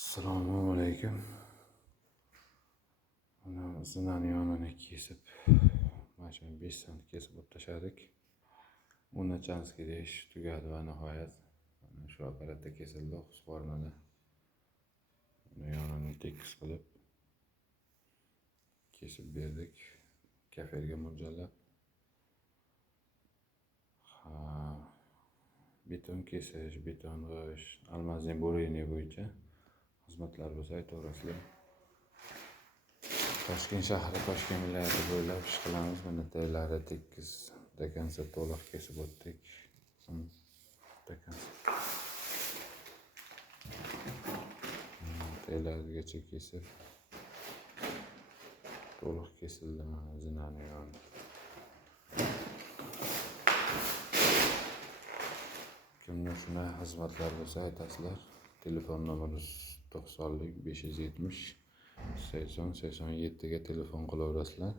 Assalomu alaykum. Mana zinani yonini kesib, mana shu 5 sm kesib tashladik. 10 ish tugadi va nihoyat mana shu apparatda kesildi, husqvarmada. Yonini tekis qilib kesib berdik. Kafelga mo'ljallab. Beton kesish, beton g'ish, almazning bo'rayini bo'yicha xizmatlar bo'lsa aytaverasizlar. Toshkent shahri, Toshkent viloyati bo'ylab ish qilamiz. Mana taylari tekis, dakansa to'liq kesib o'tdik. Taylarigacha kesib to'liq kesildi mana zinani yoni. Kimda shunday xizmatlar bo'lsa aytasizlar. Telefon nomerimiz 90 570 80 87 ga telefon qilaverasizlar.